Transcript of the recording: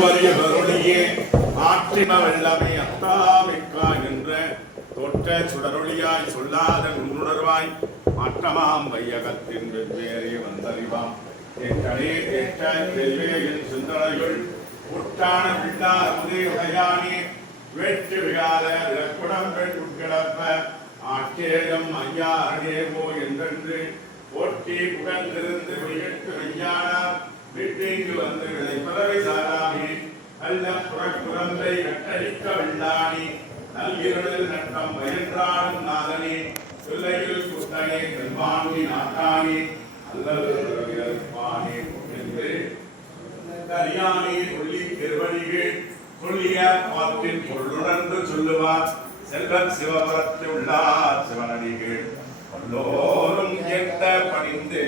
அருள்வரிய வருளியே ஆற்றின வெள்ளமை அத்தாமிக்கா என்ற தொற்ற சுடரொளியாய் சொல்லாத நுண்ணுணர்வாய் மாற்றமாம் வையகத்தின் வெவ்வேறே வந்தறிவாம் எட்டனே எட்ட தெல்வேயின் சிந்தனைகள் உட்டான பிள்ளார் உதயடையானே வெற்று விகாத விளக்குடம்பெண் உட்கிடப்ப ஆட்சேயம் ஐயா அடேவோ என்றென்று ஒட்டி புகழ்ந்திருந்து வெளியிட்டு ஐயானா விட்டிங்கு வந்து விதை பறவை சாராமி அல்ல புறக்குரந்தை கட்டளிக்க வெள்ளானி நல்கிரளில் நட்டம் வயன்றாடும் நாதனே பிள்ளையில் குட்டனே செல்வானி நாட்டானே அல்லல்பானே என்று கரியானே சொல்லி திருவடிகள் சொல்லிய பாட்டின் பொருளுணர்ந்து சொல்லுவார் செல்வன் சிவபுரத்து உள்ளார் சிவனடிகள் எல்லோரும் எட்ட பணிந்து